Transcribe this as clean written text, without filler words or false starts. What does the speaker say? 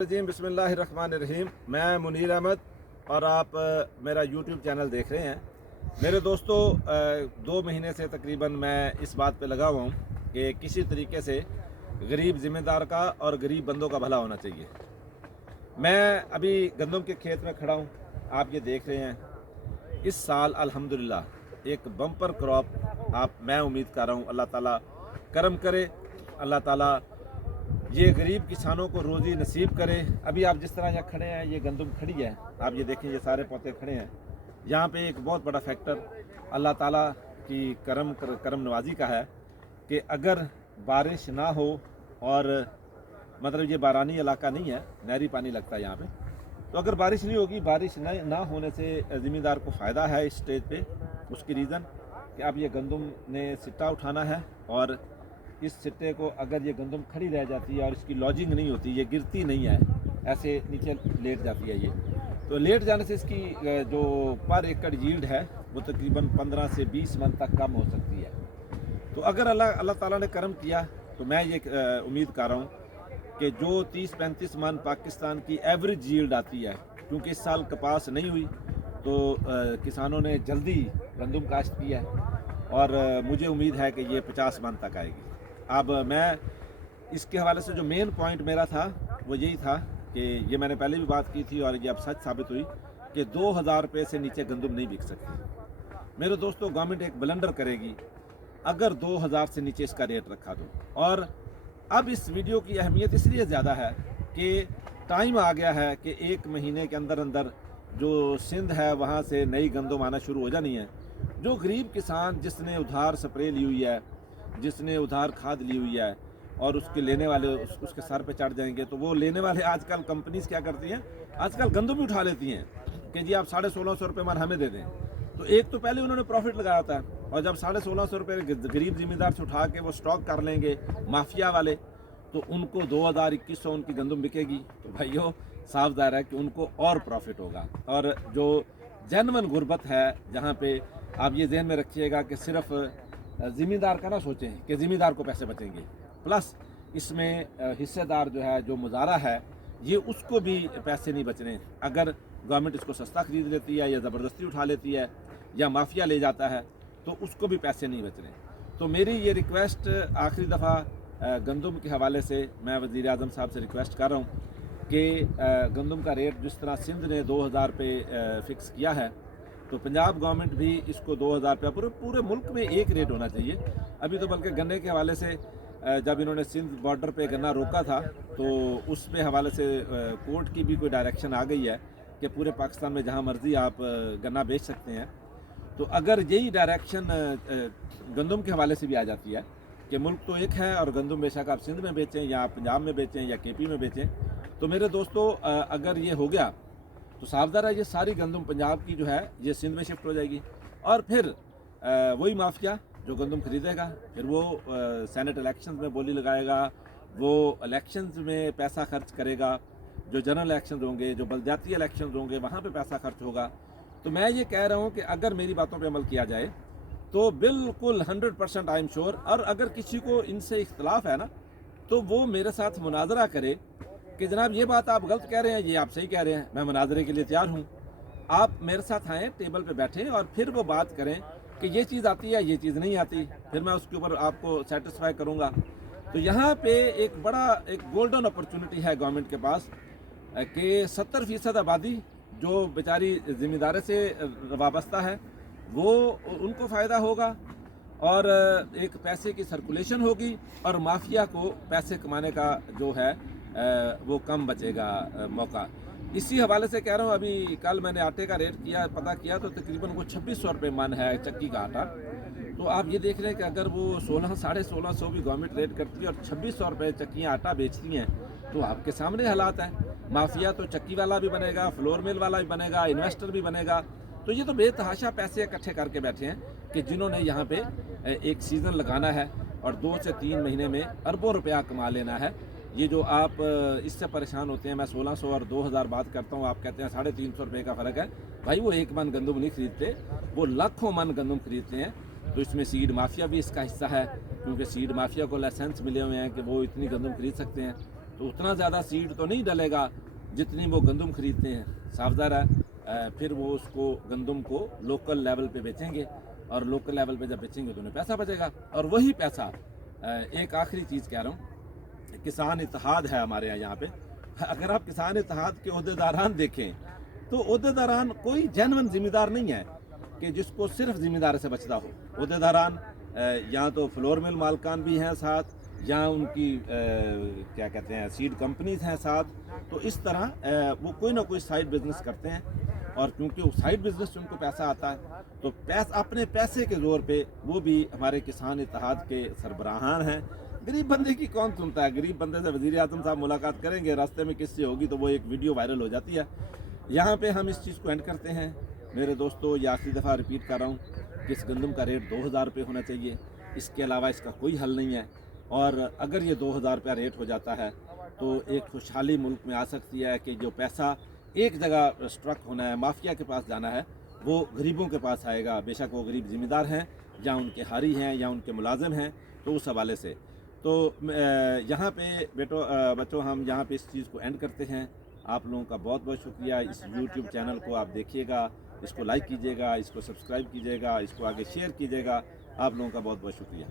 बिस्मिल्लाहिर्रहमानिर्रहीम। मैं मुनीर अहमद और आप मेरा यूट्यूब चैनल देख रहे हैं। मेरे दोस्तों, 2 महीने से तकरीबन मैं इस बात पे लगा हुआ हूँ कि किसी तरीके से गरीब ज़िम्मेदार का और गरीब बंदों का भला होना चाहिए। मैं अभी गंदम के खेत में खड़ा हूँ, आप ये देख रहे हैं। इस साल अल्हम्दुलिल्लाह एक बम्पर क्रॉप मैं उम्मीद कर रहा हूँ अल्लाह ताला करम करे, अल्लाह ताला ये गरीब किसानों को रोज़ी नसीब करे। अभी आप जिस तरह यहाँ खड़े हैं, ये गंदम खड़ी है, आप ये देखें, ये सारे पौधे खड़े हैं। यहाँ पे एक बहुत बड़ा फैक्टर अल्लाह ताला की करम नवाजी का है कि अगर बारिश ना हो, और मतलब ये बारानी इलाका नहीं है, नहरी पानी लगता है यहाँ पे, तो अगर बारिश नहीं होगी, बारिश ना होने से ज़मींदार को फ़ायदा है इस स्टेज पे। उसकी रीज़न कि अब ये गंदम ने सिट्टा उठाना है, और इस सिट्टे को अगर ये गंदम खड़ी रह जाती है और इसकी लॉजिंग नहीं होती, ये गिरती नहीं है, ऐसे नीचे लेट जाती है ये, तो लेट जाने से इसकी जो पर एकड़ यील्ड है वो तकरीबन 15 से 20 मन तक कम हो सकती है। तो अगर अल्लाह ताला ने करम किया तो मैं ये उम्मीद कर रहा हूँ कि जो 30-35 मन पाकिस्तान की एवरेज यील्ड आती है, क्योंकि इस साल कपास नहीं हुई तो किसानों ने जल्दी गंदम काश्त किया है, और मुझे उम्मीद है कि ये 50 मन तक आएगी। अब मैं इसके हवाले से जो मेन पॉइंट मेरा था वो यही था कि ये मैंने पहले भी बात की थी और ये अब सच साबित हुई कि 2000 रुपये से नीचे गंदम नहीं बिक सकती। मेरे दोस्तों, गवर्नमेंट एक ब्लंडर करेगी अगर 2000 से नीचे इसका रेट रखा दो। और अब इस वीडियो की अहमियत इसलिए ज़्यादा है कि टाइम आ गया है कि 1 महीने के अंदर अंदर जो सिंध है वहाँ से नई गंदम आना शुरू हो जानी है। जो गरीब किसान जिसने उधार स्प्रे ली हुई है, जिसने उधार खाद ली हुई है, और उसके लेने वाले उसके सर पे चढ़ जाएंगे, तो वो लेने वाले आजकल कंपनीज क्या करती हैं, आजकल गंदम भी उठा लेती हैं कि जी आप 1650 रुपये मन हमें दे दें। तो एक तो पहले उन्होंने प्रॉफिट लगाया था, और जब 1650 रुपये गरीब ज़िम्मेदार से उठा के वो स्टॉक कर लेंगे माफिया वाले, तो उनको 2000-2100 उनकी गंदम बिकेगी। तो भाइयों, साफ ज़ाहिर है कि उनको और प्रॉफिट होगा। और जो जेन्युइन गुर्बत है, जहाँ पे आप ये जहन में रखिएगा कि सिर्फ ज़िम्मेदार का ना सोचें कि ज़िम्मेदार को पैसे बचेंगे, प्लस इसमें हिस्सेदार जो है, जो मुजारा है, ये उसको भी पैसे नहीं बचने। अगर गवर्नमेंट इसको सस्ता खरीद लेती है या ज़बरदस्ती उठा लेती है या माफिया ले जाता है, तो उसको भी पैसे नहीं बचने। तो मेरी ये रिक्वेस्ट आखिरी दफ़ा गंदम के हवाले से मैं वज़ीर आज़म साहब से रिक्वेस्ट कर रहा हूँ कि गंदम का रेट जिस तरह सिंध ने 2000 पे फ़िक्स किया है, तो पंजाब गवर्नमेंट भी इसको 2000 रुपये पूरे मुल्क में एक रेट होना चाहिए। अभी तो बल्कि गन्ने के हवाले से जब इन्होंने सिंध बॉर्डर पे गन्ना रोका था, तो उस पे हवाले से कोर्ट की भी कोई डायरेक्शन आ गई है कि पूरे पाकिस्तान में जहां मर्जी आप गन्ना बेच सकते हैं। तो अगर यही डायरेक्शन गंदम के हवाले से भी आ जाती है कि मुल्क तो एक है और गंदम बेशक आप सिंध में बेचें या पंजाब में बेचें या केपी में बेचें, तो मेरे दोस्तों, अगर ये हो गया तो सावधान है, ये सारी गंदम पंजाब की जो है ये सिंध में शिफ्ट हो जाएगी, और फिर वही माफिया जो गंदम खरीदेगा, फिर वो सेनेट इलेक्शंस में बोली लगाएगा, वो इलेक्शंस में पैसा खर्च करेगा, जो जनरल इलेक्शंस होंगे, जो बलदियाती इलेक्शंस होंगे, वहाँ पे पैसा खर्च होगा। तो मैं ये कह रहा हूँ कि अगर मेरी बातों पे अमल किया जाए तो बिल्कुल 100% आई एम श्योर, और अगर किसी को इनसे इख्तलाफ है ना, तो वो मेरे साथ मुनाजरा करे कि जनाब ये बात आप गलत कह रहे हैं, ये आप सही कह रहे हैं, मैं मुनाजरे के लिए तैयार हूँ। आप मेरे साथ आएँ, टेबल पे बैठें, और फिर वो बात करें कि ये चीज़ आती है, ये चीज़ नहीं आती, फिर मैं उसके ऊपर आपको सेटिस्फाई करूँगा। तो यहाँ पे एक गोल्डन अपॉर्चुनिटी है गवर्नमेंट के पास कि 70% आबादी जो बेचारी ज़िम्मेदारी से वाबस्ता है, वो उनको फ़ायदा होगा, और एक पैसे की सर्कुलेशन होगी, और माफिया को पैसे कमाने का जो है वो कम बचेगा मौका। इसी हवाले से कह रहा हूँ, अभी कल मैंने आटे का रेट पता किया तो तकरीबन वो 2600 रुपये मन है चक्की का आटा। तो आप ये देख रहे हैं कि अगर वो 1600-1650 भी गवर्नमेंट रेट करती है और 2600 रुपये चक्कियाँ आटा बेचती हैं, तो आपके सामने हालात हैं। माफिया तो चक्की वाला भी बनेगा, फ्लोर मिल वाला भी बनेगा, इन्वेस्टर भी बनेगा। तो ये तो बेतहाशा पैसे इकट्ठे करके बैठे हैं कि जिन्होंने यहाँ पे एक सीज़न लगाना है और 2 से 3 महीने में अरबों रुपया कमा लेना है। ये जो आप इससे परेशान होते हैं, मैं 1600 और 2000 बात करता हूँ, आप कहते हैं 350 रुपये का फ़र्क है। भाई वो 1 मन गंदम नहीं खरीदते, वो लाखों मन गंदम खरीदते हैं। तो इसमें सीड माफिया भी इसका हिस्सा है, क्योंकि सीड माफिया को लाइसेंस मिले हुए हैं कि वो इतनी गंदम खरीद सकते हैं। तो उतना ज़्यादा सीड तो नहीं डलेगा जितनी वो गंदम खरीदते हैं। साफ ज़ाहिर है फिर वो उसको गंदम को लोकल लेवल पे बेचेंगे, और लोकल लेवल पे जब बेचेंगे तो उन्हें पैसा बचेगा। और वही पैसा एक आखिरी चीज़ कह रहा हूँ, किसान इत्तेहाद है हमारे यहाँ पे। अगर आप किसान इत्तेहाद के अहदेदारान देखें तो अहदेदारान कोई जेन्युइन जिम्मेदार नहीं है कि जिसको सिर्फ जिम्मेदारी से बचता हो। अहदेदारान या तो फ्लोर मिल मालकान भी हैं साथ, या उनकी क्या कहते हैं सीड कंपनीज हैं साथ। तो इस तरह वो कोई ना कोई साइड बिजनेस करते हैं, और क्योंकि वो साइड बिजनेस से उनको पैसा आता है तो अपने पैसे के ज़ोर पे वो भी हमारे किसान इत्तेहाद के सरबराहान हैं। गरीब बंदे की कौन सुनता है? गरीब बंदे से वज़ीर आज़म साहब मुलाकात करेंगे, रास्ते में किससे होगी तो वो एक वीडियो वायरल हो जाती है। यहाँ पे हम इस चीज़ को एंड करते हैं। मेरे दोस्तों, ये आखिरी दफ़ा रिपीट कर रहा हूँ कि इस गंदम का रेट 2000 रुपये होना चाहिए, इसके अलावा इसका कोई हल नहीं है। और अगर ये 2000 रुपया रेट हो जाता है तो एक खुशहाली मुल्क में आ सकती है कि जो पैसा एक जगह स्ट्रक होना है, माफिया के पास जाना है, वो गरीबों के पास आएगा। बेशक वो गरीब ज़िम्मेदार हैं, या उनके हारी हैं, या उनके मुलाजिम हैं। तो उस हवाले से तो यहाँ पे बच्चों हम यहाँ पे इस चीज़ को एंड करते हैं। आप लोगों का बहुत बहुत शुक्रिया। इस यूट्यूब चैनल को आप देखिएगा, इसको लाइक कीजिएगा, इसको सब्सक्राइब कीजिएगा, इसको आगे शेयर कीजिएगा। आप लोगों का बहुत बहुत शुक्रिया।